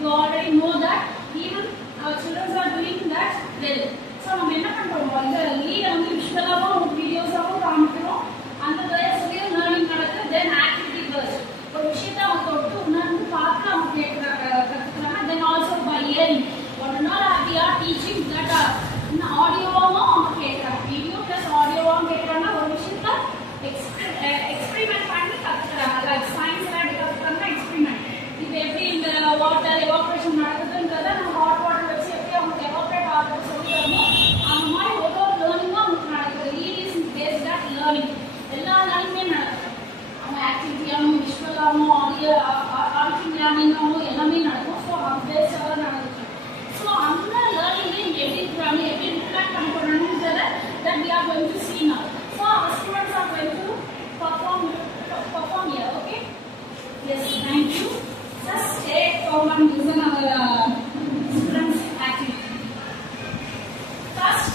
You already know that even our children are doing that well. So நம்ம என்ன பண்றோம், இந்த லீட வந்து விஷுவலாவும் வீடியோஸாவும் காமிக்கிறோம். அந்த வயசுலயே லேர்னிங் நடக்குது. தென் ஆக்டிவிட்டி ஃபர்ஸ்ட் ஒரு விஷயத்தை அவங்க தொட்டு உணர்ந்து பார்த்து அவங்க கற்றுக்கிறாங்க. தென் ஆல்சோ பை இயரிங் ஒரு நாள் we are teaching that ஆடியோவாகவும் அவங்க கேட்குறாங்க. வீடியோ ப்ளஸ் ஆடியோவாகவும் கேட்குறாங்க. ஒரு விஷயத்தை எக்ஸ்பெரிமெண்ட் பண்ணி கற்றுக்கிறாங்க. லைக் சயின்ஸ் லேப் கற்றுக்கிறாங்க எக்ஸ்பெரிமெண்ட். இது எப்படி இந்த வாட்டர் எவாப்ரேஷன் நடக்குதுன்றத நம்ம ஹாட் வாட்டர் வச்சு எப்படி அவங்க எவாப்ரேட் ஆகுறது சொல்லி தரணும். அந்த மாதிரி ஒவ்வொரு லேர்னிங்கும் அவங்களுக்கு நடக்குது. Is based at learning. எல்லா லேர்னிங்குமே நடக்குது. அவங்க ஆக்டிவிட்டியாகவும் விஷுவலாகவும் ஆடிட்டிங் லேர்னிங்காகவும் எல்லாமே நடக்கும். ஸோ அது பேஸ்டாக நடந்துச்சு. ஸோ அந்த லேர்னிங்கையும் எப்படி இருக்கிறாங்க, எப்படி ரிஃப்ளெக்ட் பண்ண போகிறாங்கன்றத that we are going to see now. So our students are going to perform here. Okay? Yes, thank you. Just take home and listen our students' activity. First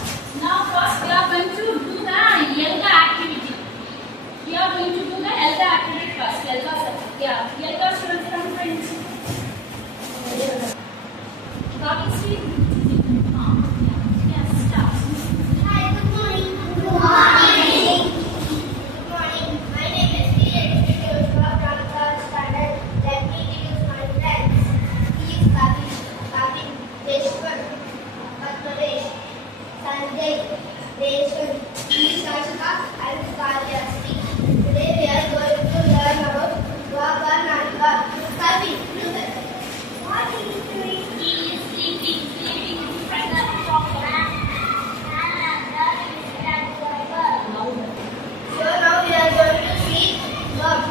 we are going to do the yoga activity. We are going to do the yoga activity first. Yoga subject. Yeah, yoga students come friends. Got it, Steve? Yes, start. Hi, good morning. Good morning. Good morning. My name is Sri from third standard. Let me introduce my friends. He is Kavin, Deshwar, Patmaresh, Sanjay, Deshwar, Shashika, and Kalyasri. Today we are going to learn about Vagan and Vagan. Kavin, look at what he is doing. He is sleeping in front of the chocolate. So now we are going to see verb.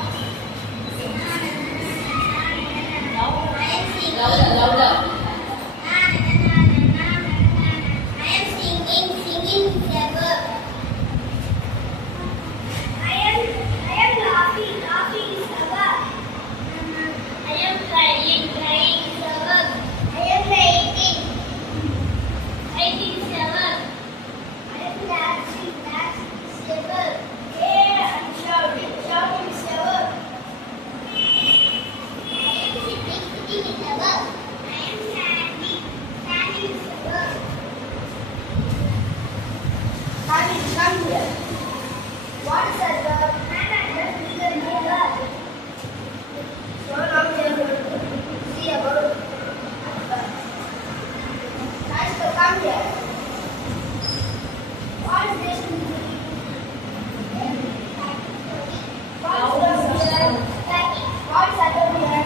Louder. I am singing is a verb. I am laughing is a verb. I am crying is a verb. I am writing is a verb. I am dancing is a verb. I am shouting is a verb. I am sitting is a verb. I am standing is a verb. Come here. What is that verb? That is the verb. So now we are going to see about verb. Guys, so come here. What is this? What's that over here?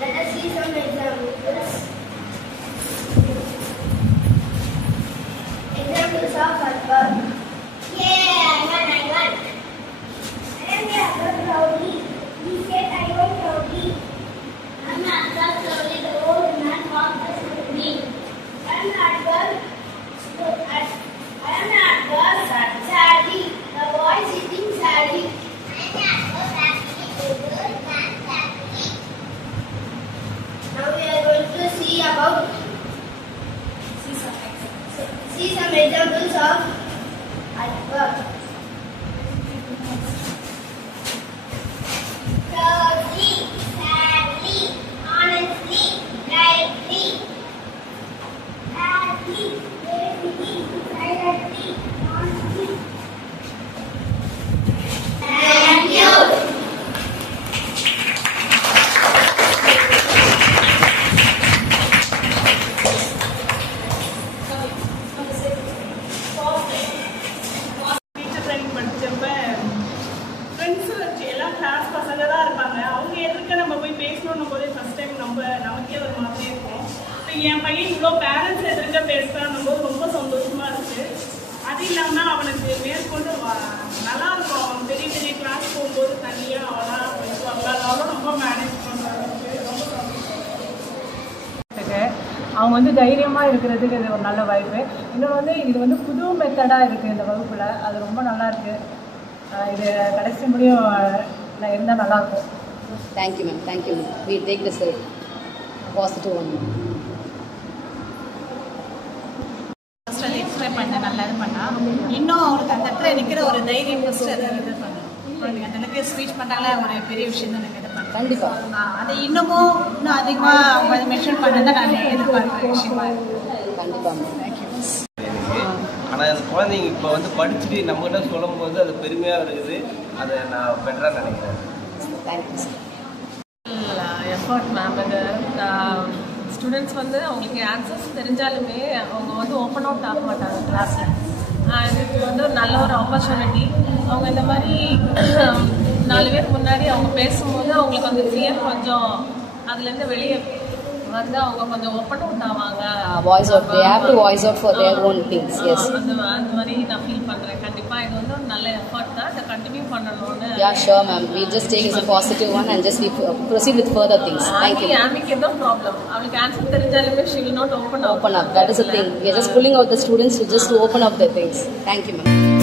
Let us see some examples. Examples of verb. Yeah, I won. I am the proudly. He said I won proudly. I am not that proudly. The old man walked with me. I am not girl. I am not girl sadly. The boy sitting sadly. I am not girl sadly. The old man sadly. Now we are going to see some examples of verb. Proudly, sadly, honestly, lightly, badly, bravely, silently, honestly. Thank you. என் பையன் இவ்வளோ பேரண்ட்ஸ் எதிர்க்க பேசுகிறான்னும் போது ரொம்ப சந்தோஷமாக இருக்குது. அது இல்லாமல் அவனுக்கு மேற்கொண்டு நல்லா இருக்கும். அவன் பெரிய பெரிய கிளாஸ் போகும்போது தனியாக அவனாக போயிட்டு அவளும் ரொம்ப மேனேஜ் பண்ணுறதுக்கு ரொம்ப சந்தோஷம். அவங்க வந்து தைரியமாக இருக்கிறதுக்கு இது ஒரு நல்ல வாய்ப்பு. இன்னொன்று இது வந்து புது மெத்தடாக இருக்குது இந்த வகுப்பில். அது ரொம்ப நல்லாயிருக்கு. இது கடைசி முடியும் இருந்தால் நல்லாயிருக்கும். Thank you ma'am. Thank you ma'am. We take this positive one. Explain பண்ண நல்லா இது பண்ணா இன்னும் அவருக்கு அந்த இடத்துல இருக்கிற ஒரு தைரியம் ஃபஸ்ட்டு அது இது பண்ண நீங்கள் அந்த அளவுக்கு ஸ்பீச் பண்ணுறாங்களே ஒரு பெரிய விஷயம் தான் எனக்கு இது கண்டிப்பாக அதை இன்னும் அதிகமாக அவங்க மென்ஷன் பண்ணதான் நான் எதிர்பார்க்குற விஷயமா கண்டிப்பாக ஆனால் அந்த குழந்தைங்க இப்போ வந்து படிச்சுட்டு நம்மகிட்ட சொல்லும் போது அது பெருமையாக இருக்குது. அதை நான் பெட்டராக நினைக்கிறேன். Thank you sir. Effort ma'am. இது ஸ்டூடெண்ட்ஸ் வந்து அவங்களுக்கு ஆன்சர்ஸ் தெரிஞ்சாலுமே அவங்க வந்து ஓப்பன் அவுட் ஆக மாட்டாங்க கிளாஸில். இதுக்கு வந்து ஒரு நல்ல ஒரு ஆப்பர்ச்சுனிட்டி. அவங்க இந்த மாதிரி 4 பேர் முன்னாடி அவங்க பேசும்போது அவங்களுக்கு அந்த ஃபியர் கொஞ்சம் அதுலேருந்து வெளியே வந்து அவங்க கொஞ்சம் ஓப்பன் அவுட் ஆவாங்க. Voice out, they have to voice out for their own things. Yes. அந்த மாதிரி நான் ஃபீல் பண்ணுறேன். கண்டிப்பாக இது வந்து ஒரு நல்ல எஃபர்ட் தான். இதை கண்டினியூ பண்ணணும்னு. Yeah, sure ma'am. We just take it as a positive one and just proceed with further things. Thank you. ஆமிக்கு எதுவும் ப்ராப்ளம், அவளுக்கு ஆன்சர் தெரிஞ்சாலுமே she will not open up. That is the thing. We are just pulling out the students to just open up their things. Thank you ma'am.